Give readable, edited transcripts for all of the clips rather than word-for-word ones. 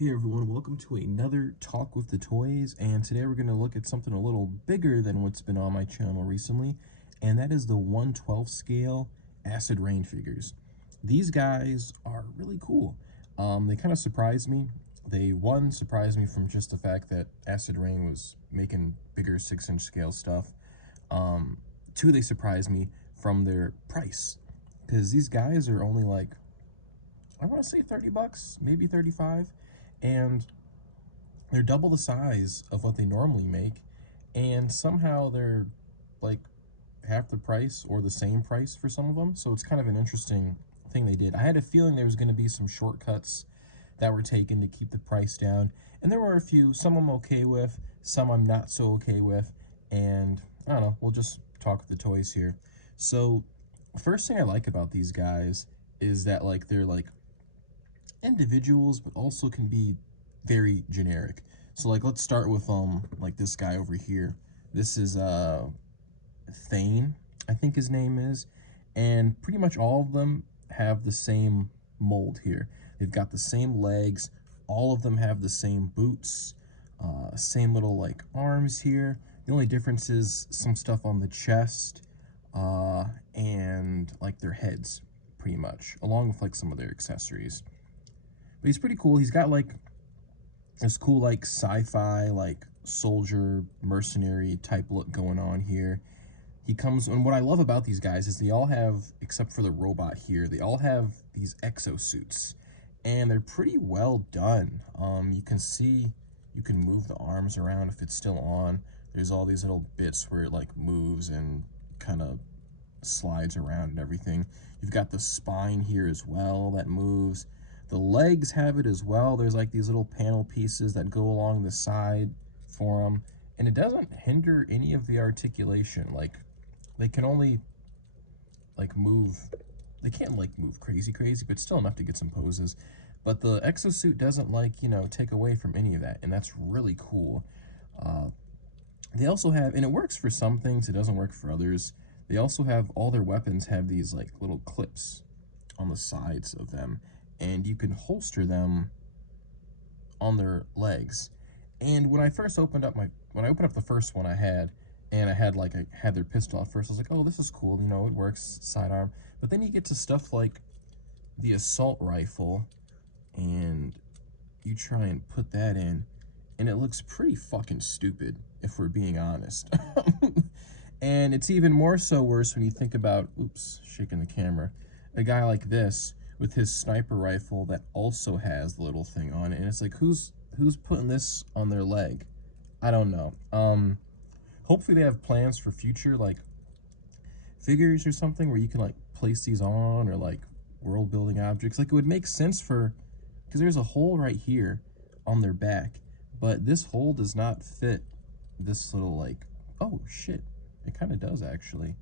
Hey everyone, welcome to another Talk with the Toys, and today we're going to look at something a little bigger than what's been on my channel recently, and that is the 1/12 scale Acid Rain figures. These guys are really cool. They kind of surprised me. One, surprised me from just the fact that Acid Rain was making bigger 6-inch scale stuff. Two, they surprised me from their price, because these guys are only like, I want to say 30 bucks, maybe 35, and they're double the size of what they normally make, and somehow they're like half the price or the same price for some of them. So it's kind of an interesting thing they did. I had a feeling there was going to be some shortcuts that were taken to keep the price down, and there were a few. Some I'm okay with, some I'm not so okay with, and I don't know, we'll just talk with the toys here. So first thing I like about these guys is that like they're like individuals, but also can be very generic. So like let's start with like this guy over here. This is Thane, I think his name is, and pretty much all of them have the same mold here. They've got the same legs, all of them have the same boots, same little like arms here. The only difference is some stuff on the chest, and like their heads, pretty much, along with like some of their accessories. But he's pretty cool. He's got like this cool like sci-fi like soldier mercenary type look going on here. He comes, and what I love about these guys is they all have, except for the robot here, they all have these exosuits, and they're pretty well done. You can see, you can move the arms around if it's still on. There's all these little bits where it like moves and kind of slides around and everything. You've got the spine here as well that moves. The legs have it as well. There's like these little panel pieces that go along the side for them, and it doesn't hinder any of the articulation. Like they can only like move, they can't like move crazy, but still enough to get some poses. But the exosuit doesn't like, you know, take away from any of that, and that's really cool. They also have, and it works for some things, it doesn't work for others. They also have, all their weapons have these like little clips on the sides of them, and you can holster them on their legs. And when I first opened up when I opened up the first one I had, and I had their pistol at first, I was like, oh, this is cool, you know, it works, sidearm. But then you get to stuff like the assault rifle, and you try and put that in, and it looks pretty fucking stupid, if we're being honest. And it's even more so worse when you think about, oops, shaking the camera, a guy like this with his sniper rifle that also has the little thing on it, and it's like, who's putting this on their leg? I don't know. Hopefully they have plans for future like figures or something where you can like place these on, or like world building objects. Like it would make sense for, because there's a hole right here on their back, but this hole does not fit this little like, oh shit, it kind of does actually.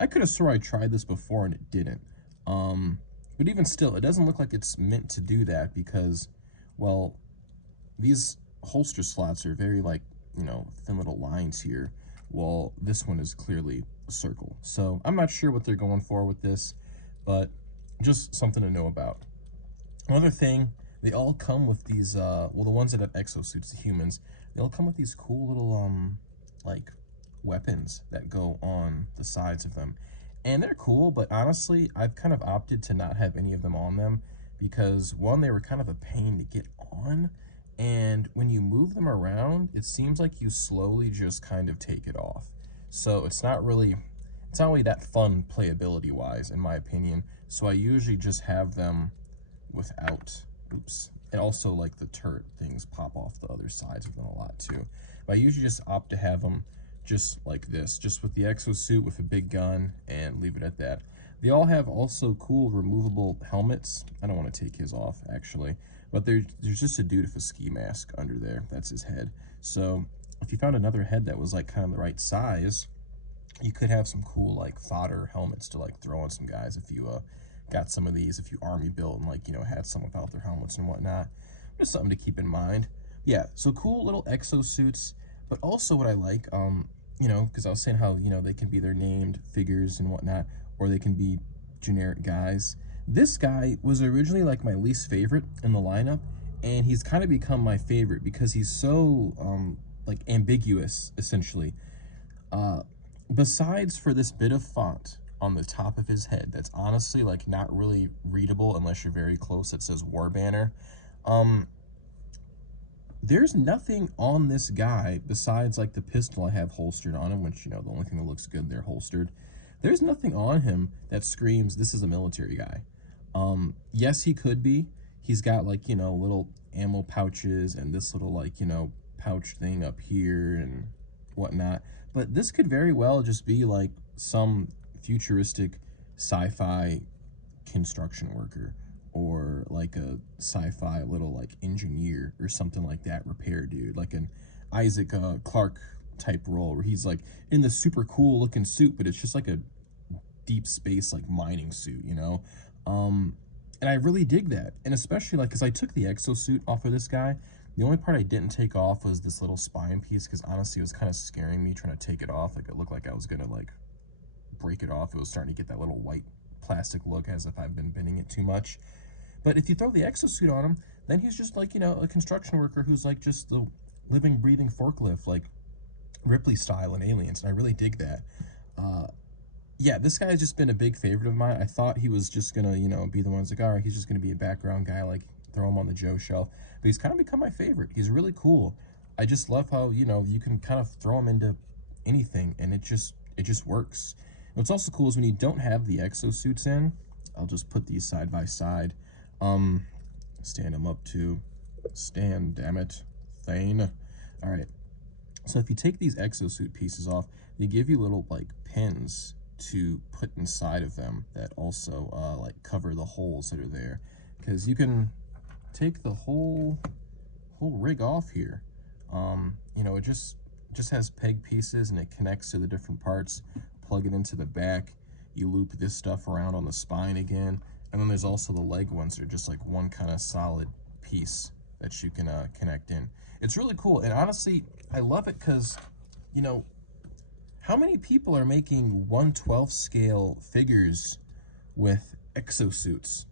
I could have swore I tried this before and it didn't. But even still, it doesn't look like it's meant to do that, because, well, these holster slots are very like, you know, thin little lines here, while this one is clearly a circle. So I'm not sure what they're going for with this, but just something to know about. Another thing, they all come with these, well, the ones that have exosuits, the humans, they all come with these cool little, like, weapons that go on the sides of them. And they're cool, but honestly, I've kind of opted to not have any of them on them, because one, they were kind of a pain to get on, and when you move them around, it seems like you slowly just kind of take it off. So it's not really that fun playability wise, in my opinion. So I usually just have them without, oops, and also like the turret things pop off the other sides of them a lot too. But I usually just opt to have them just like this, just with the exosuit with a big gun, and leave it at that. They all have also cool removable helmets. I don't want to take his off actually, but there's just a dude with a ski mask under there. That's his head. So if you found another head that was like kind of the right size, you could have some cool like fodder helmets to like throw on some guys if you got some of these, if you army built and like, you know, had some without their helmets and whatnot. Just something to keep in mind. Yeah, so cool little exosuits. But also what I like, you know, because I was saying how, you know, they can be their named figures and whatnot, or they can be generic guys. This guy was originally like my least favorite in the lineup, and he's kind of become my favorite because he's so like ambiguous essentially. uh Besides for this bit of font on the top of his head that's honestly like not really readable unless you're very close, that says War Banner. um there's nothing on this guy besides like the pistol I have holstered on him, which, you know, the only thing that looks good, they're holstered. There's nothing on him that screams this is a military guy. Yes, he could be. He's got like, you know, little ammo pouches and this little like, you know, pouch thing up here and whatnot. But this could very well just be like some futuristic sci-fi construction worker, or like a sci-fi little like engineer or something like that, repair dude, like an Isaac Clarke type role where he's like in the super cool looking suit, but it's just like a deep space like mining suit, you know. um and I really dig that, and especially like because I took the exosuit off of this guy. The only part I didn't take off was this little spine piece, because honestly it was kind of scaring me trying to take it off. Like it looked like I was gonna like break it off. It was starting to get that little white plastic look, as if I've been bending it too much. But if you throw the exosuit on him, then he's just like, you know, a construction worker who's like just the living, breathing forklift, like Ripley style in Aliens. And I really dig that. Uh, yeah, this guy has just been a big favorite of mine. I thought he was just gonna, you know, be the one who's like, all right, he's just gonna be a background guy, like throw him on the Joe shelf. But he's kind of become my favorite. He's really cool. I just love how, you know, you can kind of throw him into anything, and it just works. What's also cool is when you don't have the exosuits in, I'll just put these side by side. Um, stand them up too. Stand, damn it, Thane. All right. So if you take these exosuit pieces off, they give you little like pins to put inside of them that also like cover the holes that are there, because you can take the whole rig off here. You know, it just has peg pieces and it connects to the different parts. Plug it into the back. You loop this stuff around on the spine again, and then there's also the leg ones that are just like one kind of solid piece that you can connect in. It's really cool, and honestly, I love it because, you know, how many people are making 1/12 scale figures with exosuits?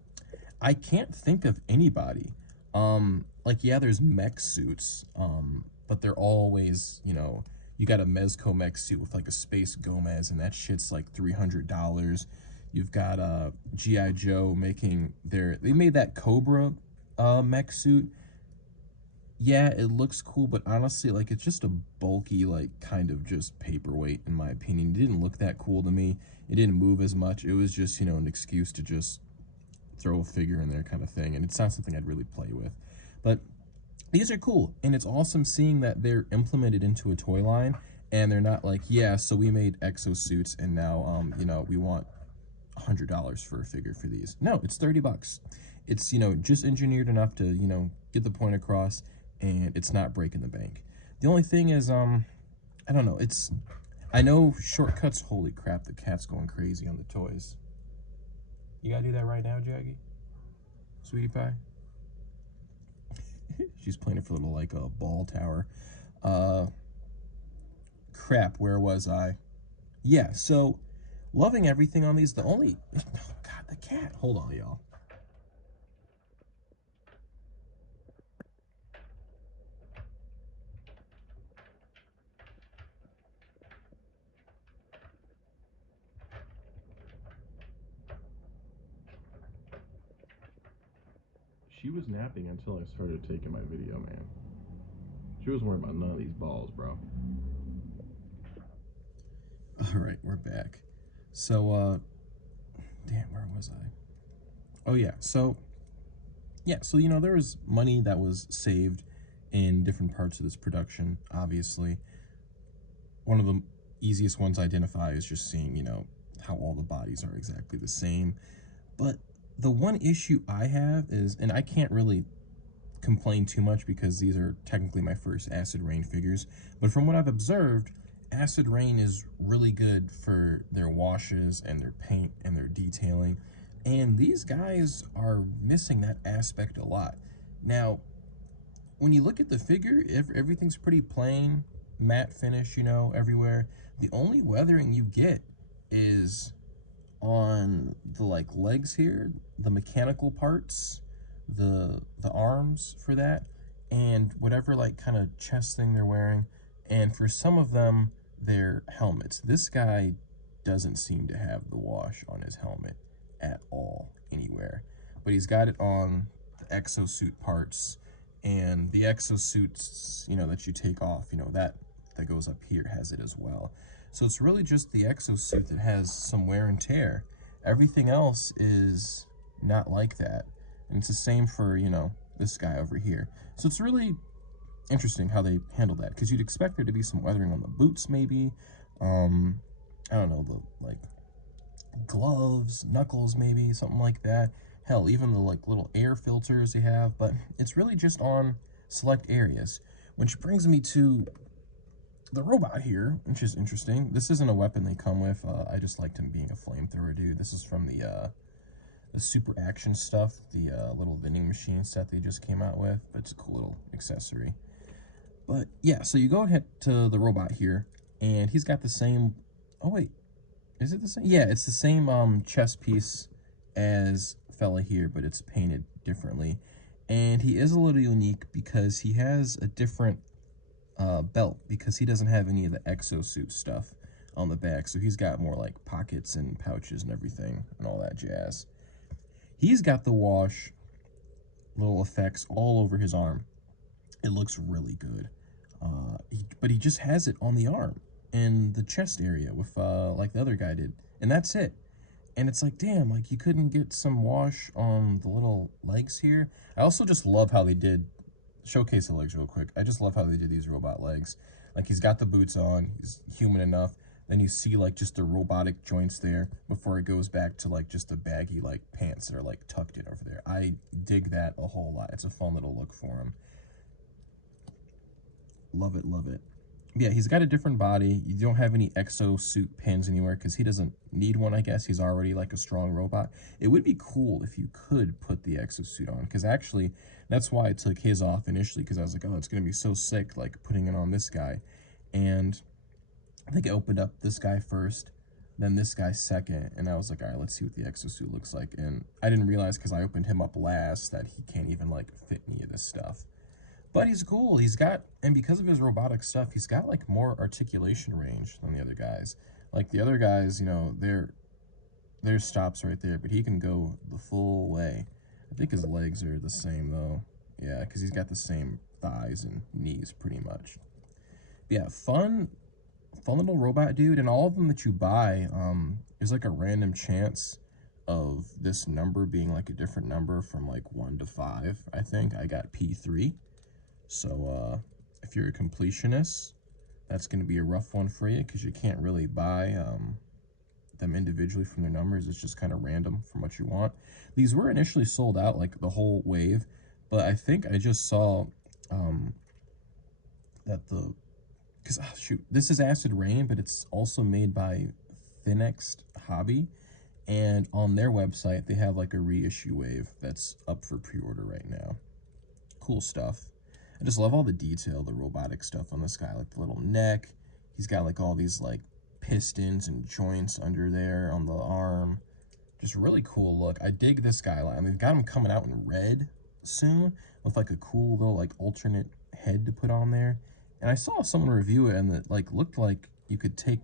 I can't think of anybody. Like, yeah, there's mech suits, but they're always, you know, you got a Mezco mech suit with like a Space Gomez, and that shit's like $300. You've got GI Joe making they made that Cobra mech suit. Yeah, it looks cool, but honestly, like it's just a bulky, like kind of just paperweight in my opinion. It didn't look that cool to me. It didn't move as much. It was just, you know, an excuse to just throw a figure in there kind of thing, and it's not something I'd really play with. But these are cool, and it's awesome seeing that they're implemented into a toy line, and they're not like, yeah, so we made exosuits and now you know, we want $100 for a figure for these. No, it's 30 bucks. It's, you know, just engineered enough to, you know, get the point across, and it's not breaking the bank. The only thing is, I don't know, I know shortcuts. Holy crap, the cat's going crazy on the toys. You gotta do that right now, Jaggy? Sweetie pie? She's playing it for a little, like, a ball tower. Uh, Crap, where was I? Yeah, so, loving everything on these. The only, oh God, the cat. Hold on, y'all. She was napping until I started taking my video, man. She wasn't worried about none of these balls, bro. All right, we're back. So, damn, where was I? Oh yeah, so you know, there was money that was saved in different parts of this production. Obviously, one of the easiest ones to identify is just seeing, you know, how all the bodies are exactly the same. But the one issue I have is, and I can't really complain too much because these are technically my first Acid Rain figures, but from what I've observed, Acid Rain is really good for their washes and their paint and their detailing, and these guys are missing that aspect a lot. Now, when you look at the figure, if everything's pretty plain, matte finish, you know, everywhere. The only weathering you get is on the like legs here, the mechanical parts, the arms for that, and whatever like kind of chest thing they're wearing, and for some of them, their helmets. This guy doesn't seem to have the wash on his helmet at all anywhere, but he's got it on the exosuit parts, and the exosuits, that you take off, that goes up here has it as well. So it's really just the exosuit that has some wear and tear. Everything else is not like that. And it's the same for, this guy over here. So it's really interesting how they handle that, because you'd expect there to be some weathering on the boots, maybe. I don't know, the like gloves, knuckles, maybe something like that. Hell, even the like little air filters they have, but it's really just on select areas. Which brings me to the robot here, which is interesting. This isn't a weapon they come with. I just liked him being a flamethrower dude. This is from the super action stuff, the little vending machine set they just came out with, but it's a cool little accessory. But yeah, so you go ahead to the robot here, and he's got the same, oh wait, is it the same? Yeah, it's the same chest piece as fella here, but it's painted differently. And he is a little unique because he has a different belt, because he doesn't have any of the exosuit stuff on the back. So he's got more like pockets and pouches and everything and all that jazz. He's got the wash little effects all over his arm. It looks really good. But he just has it on the arm and the chest area with like the other guy did. And that's it. And it's like, damn, like you couldn't get some wash on the little legs here. I also just love how they did, showcase the legs real quick. I just love how they did these robot legs. Like he's got the boots on, he's human enough. Then you see like just the robotic joints there before it goes back to like just the baggy like pants that are like tucked in over there. I dig that a whole lot. It's a fun little look for him. Love it, love it. Yeah, he's got a different body. You don't have any exosuit pins anywhere because he doesn't need one, I guess. He's already like a strong robot. It would be cool if you could put the exosuit on, because actually that's why I took his off initially, because I was like, oh, it's going to be so sick, like putting it on this guy. And I think I opened up this guy first, then this guy second, and I was like, all right, let's see what the exosuit looks like. And I didn't realize, because I opened him up last, that he can't even like fit any of this stuff. But he's cool. He's got, and because of his robotic stuff, he's got like more articulation range than the other guys. Like the other guys, their stops right there, but he can go the full way. I think his legs are the same though. Yeah, because he's got the same thighs and knees pretty much. But yeah, fun little robot dude, and all of them that you buy, there's like a random chance of this number being like a different number from like 1 to 5. I think I got P3. So if you're a completionist, that's going to be a rough one for you, because you can't really buy them individually from their numbers. It's just kind of random from what you want. These were initially sold out, like the whole wave, but I think I just saw that because shoot, this is Acid Rain, but it's also made by Finext Hobby, and on their website they have like a reissue wave that's up for pre-order right now. Cool stuff. I just love all the detail, the robotic stuff on this guy, like the little neck. He's got like all these like pistons and joints under there on the arm. Just really cool look. I dig this guy. I mean, they've got him coming out in red soon with like a cool little like alternate head to put on there. And I saw someone review it, and it like looked like you could take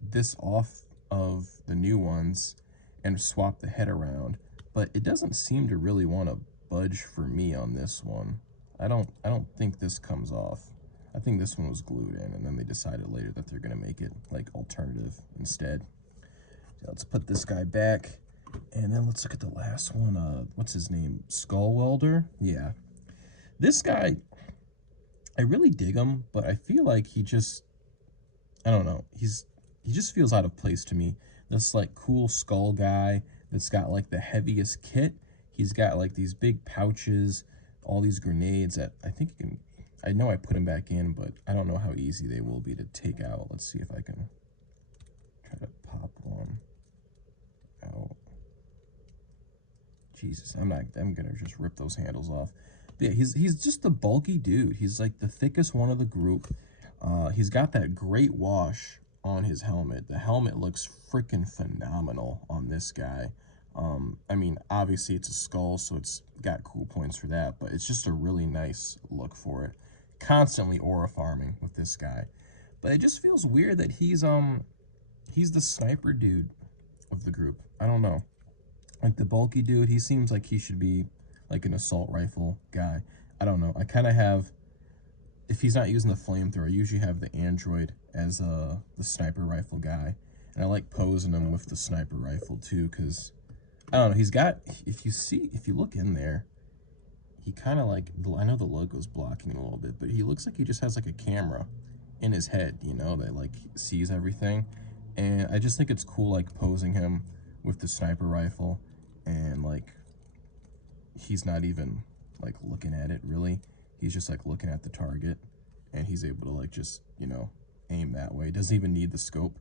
this off of the new ones and swap the head around, but it doesn't seem to really want to budge for me on this one. I don't think this comes off. I think this one was glued in, and then they decided later that they're gonna make it like alternative instead. So let's put this guy back, and then let's look at the last one. What's his name? Skull Welder? Yeah. This guy, I really dig him, but I feel like he just, I don't know, he just feels out of place to me. This like cool skull guy that's got like the heaviest kit. He's got like these big pouches, all these grenades that I think you can, I know I put them back in, but I don't know how easy they will be to take out. Let's see if I can try to pop one out. Jesus, I'm gonna just rip those handles off. But yeah, he's just a bulky dude. He's like the thickest one of the group. He's got that great wash on his helmet. The helmet looks freaking phenomenal on this guy. I mean, obviously it's a skull, so it's got cool points for that, but it's just a really nice look for it. Constantly aura farming with this guy. But it just feels weird that he's the sniper dude of the group. I don't know. Like the bulky dude, he seems like he should be like an assault rifle guy. I don't know. I kind of have, if he's not using the flamethrower, I usually have the android as the sniper rifle guy. And I like posing him with the sniper rifle too, because I don't know, he's got, if you look in there, he kind of like, I know the logo's blocking him a little bit, but he looks like he just has like a camera in his head, you know, that like sees everything. And I just think it's cool, like posing him with the sniper rifle, and like he's not even like looking at it really. He's just like looking at the target, and he's able to like just, you know, aim that way. Doesn't even need the scope,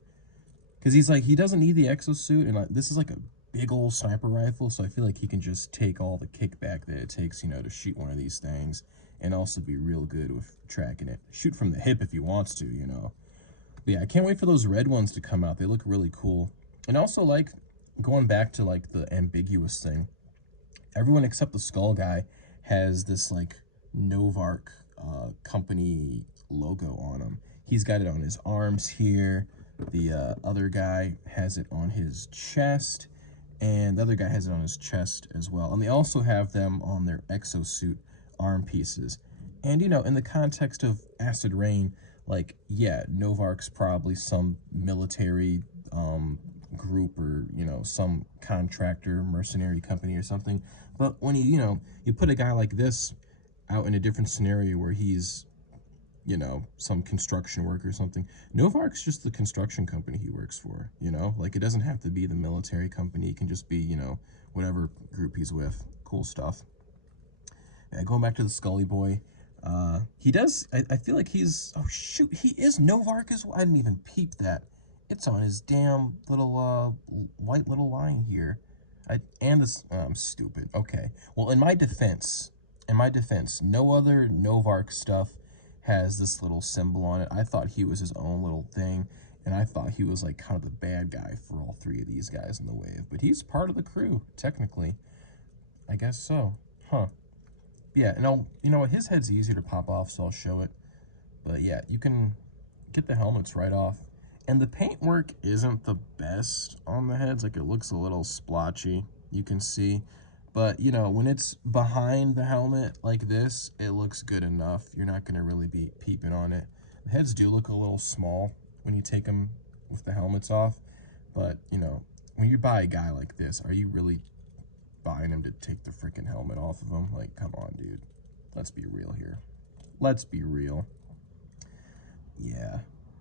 because he's like, he doesn't need the exosuit, and like, this is like a big old sniper rifle, so I feel like he can just take all the kickback that it takes, you know, to shoot one of these things, and also be real good with tracking it. Shoot from the hip if he wants to, you know. But yeah, I can't wait for those red ones to come out. They look really cool. And also, like, going back to like the ambiguous thing, everyone except the skull guy has this like Novark company logo on him. He's got it on his arms here. The other guy has it on his chest, and the other guy has it on his chest as well. And they also have them on their exosuit arm pieces. And, you know, in the context of Acid Rain, like, yeah, Novark's probably some military group, or, you know, some contractor, mercenary company or something. But when you know, you put a guy like this out in a different scenario where he's, you know, some construction worker or something. Novark's just the construction company he works for, you know? Like, it doesn't have to be the military company. It can just be, you know, whatever group he's with. Cool stuff. Yeah, going back to the Scully boy, he does, I feel like he's, oh shoot, he is Novark as well. I didn't even peep that. It's on his damn little, white little line here. And this, I'm stupid. Okay. Well, in my defense, no other Novark stuff has this little symbol on it. I thought he was his own little thing, and I thought he was like kind of the bad guy for all three of these guys in the wave. But he's part of the crew, technically. I guess so. Huh. Yeah, and you know what, his head's easier to pop off, so I'll show it. But yeah, you can get the helmets right off. And the paintwork isn't the best on the heads. Like, it looks a little splotchy, you can see. But, you know, when it's behind the helmet like this, it looks good enough. You're not going to really be peeping on it. The heads do look a little small when you take them with the helmets off. But, you know, when you buy a guy like this, are you really buying him to take the freaking helmet off of him? Like, come on, dude. Let's be real here. Let's be real. Yeah.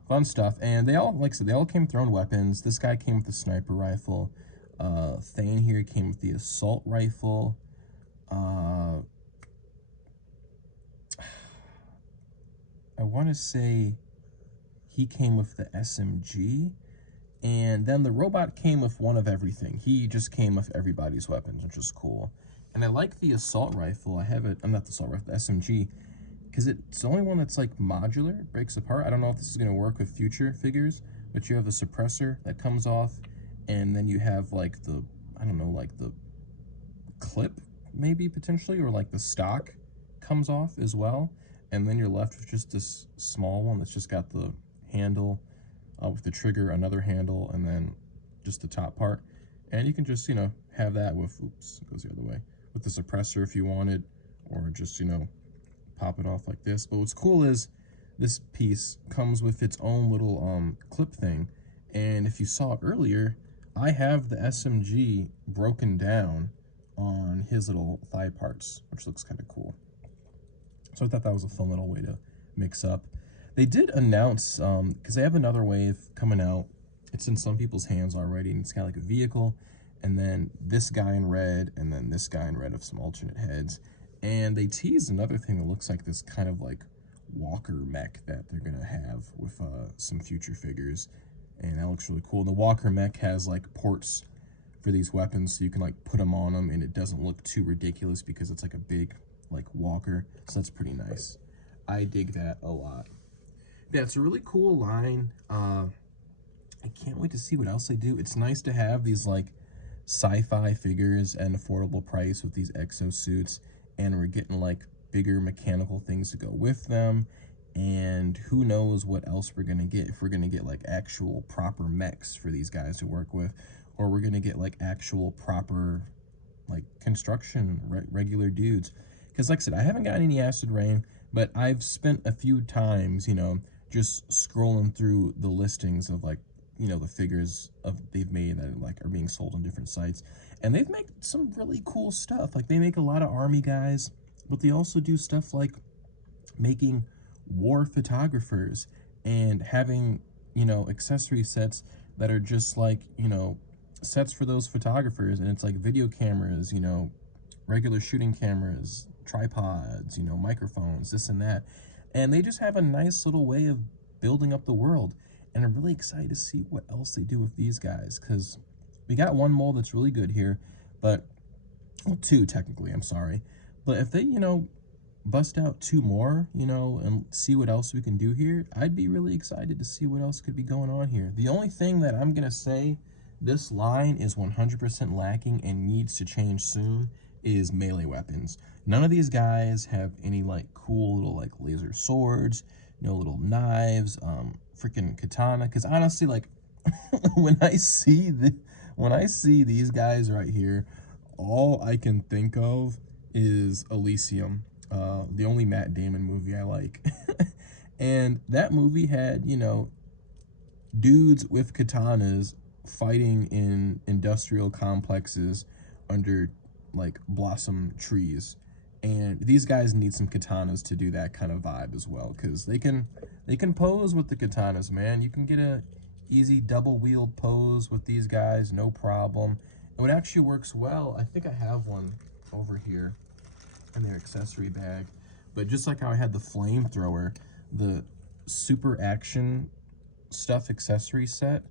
Fun stuff. And they all, like I said, they all came with their own weapons. This guy came with the sniper rifle. Thane here came with the assault rifle. I want to say he came with the SMG. And then the robot came with one of everything. He just came with everybody's weapons, which is cool. And I like the assault rifle. I have it, I'm not the assault rifle, the SMG, because it's the only one that's like modular, it breaks apart. I don't know if this is going to work with future figures, but you have the suppressor that comes off, and then you have like the, I don't know, like the clip maybe potentially, or like the stock comes off as well. And then you're left with just this small one that's just got the handle with the trigger, another handle, and then just the top part. And you can just, you know, have that with, oops, it goes the other way, with the suppressor if you wanted, or just, you know, pop it off like this. But what's cool is this piece comes with its own little clip thing. And if you saw earlier, I have the SMG broken down on his little thigh parts, which looks kind of cool. So I thought that was a fun little way to mix up. They did announce, because they have another wave coming out. It's in some people's hands already, and it's kind of like a vehicle. And then this guy in red, and then this guy in red of some alternate heads. And they teased another thing that looks like this kind of like walker mech that they're going to have with some future figures. And that looks really cool. And the walker mech has like ports for these weapons, so you can like put them on them, and it doesn't look too ridiculous because it's like a big like walker. So that's pretty nice. I dig that a lot. Yeah, it's a really cool line. I can't wait to see what else they do. It's nice to have these like sci-fi figures at an affordable price with these exosuits, and we're getting like bigger mechanical things to go with them. And who knows what else we're gonna get, if we're gonna get like actual proper mechs for these guys to work with, or we're gonna get like actual proper like construction regular dudes. Because like I said, I haven't gotten any acid rain, but I've spent a few times, you know, just scrolling through the listings of like, you know, the figures of they've made that like are being sold on different sites, and they've made some really cool stuff. Like they make a lot of army guys, but they also do stuff like making war photographers and having, you know, accessory sets that are just like, you know, sets for those photographers. And it's like video cameras, you know, regular shooting cameras, tripods, you know, microphones, this and that. And they just have a nice little way of building up the world. And I'm really excited to see what else they do with these guys, because we got one mold that's really good here, but, well, two technically, I'm sorry. But if they, you know, bust out two more, you know, and see what else we can do here, I'd be really excited to see what else could be going on here. The only thing that I'm going to say this line is 100% lacking and needs to change soon is melee weapons. None of these guys have any like cool little like laser swords, no little knives, freaking katana. Because honestly, like when I see when I see these guys right here, all I can think of is Elysium, the only Matt Damon movie I like. And that movie had, you know, dudes with katanas fighting in industrial complexes under like blossom trees. And these guys need some katanas to do that kind of vibe as well, because they can pose with the katanas, man. You can get a easy double wield pose with these guys, no problem. And it actually works well. I think I have one over here in their accessory bag. But just like how I had the flamethrower, the super action stuff accessory set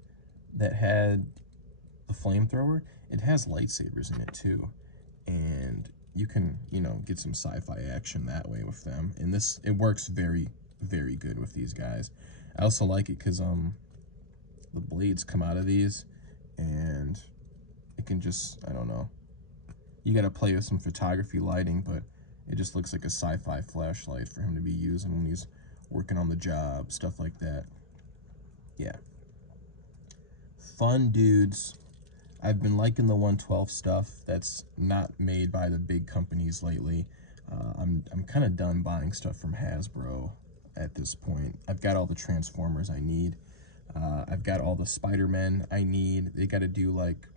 that had the flamethrower, it has lightsabers in it too. And you can, you know, get some sci-fi action that way with them. And this, it works very, very good with these guys. I also like it because the blades come out of these, and it can just, I don't know, you got to play with some photography lighting, but it just looks like a sci-fi flashlight for him to be using when he's working on the job, stuff like that. Yeah. Fun dudes. I've been liking the 112 stuff that's not made by the big companies lately. I'm kind of done buying stuff from Hasbro at this point. I've got all the Transformers I need. I've got all the Spider-Men I need. They got to do like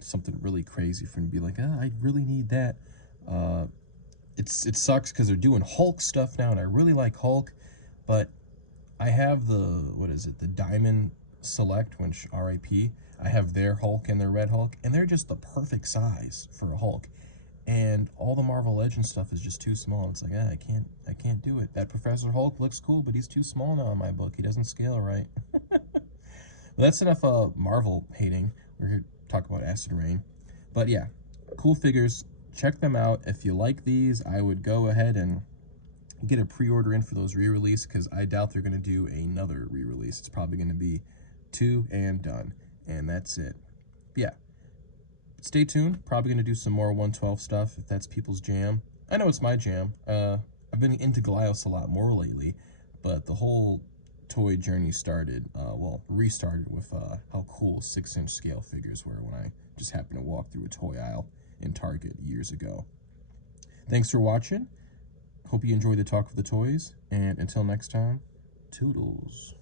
something really crazy for me to be like, I really need that. It sucks because they're doing Hulk stuff now, and I really like Hulk, but I have the, what is it, the Diamond Select, which RIP. I have their Hulk and their Red Hulk, and they're just the perfect size for a Hulk. And all the Marvel Legends stuff is just too small. It's like, I can't do it. That Professor Hulk looks cool, but he's too small now in my book. He doesn't scale right. Well, that's enough Marvel hating. We're here to talk about Acid Rain. But yeah, cool figures. Check them out. If you like these, I would go ahead and get a pre-order in for those re-release, because I doubt they're going to do another re-release. It's probably going to be 2 and done, and that's it. Yeah, stay tuned. Probably going to do some more 112 stuff if that's people's jam. I know it's my jam. I've been into Glios a lot more lately, but the whole toy journey started, well, restarted with how cool 6-inch scale figures were when I just happened to walk through a toy aisle in Target years ago. Thanks for watching. Hope you enjoyed the talk of the toys, and until next time, toodles.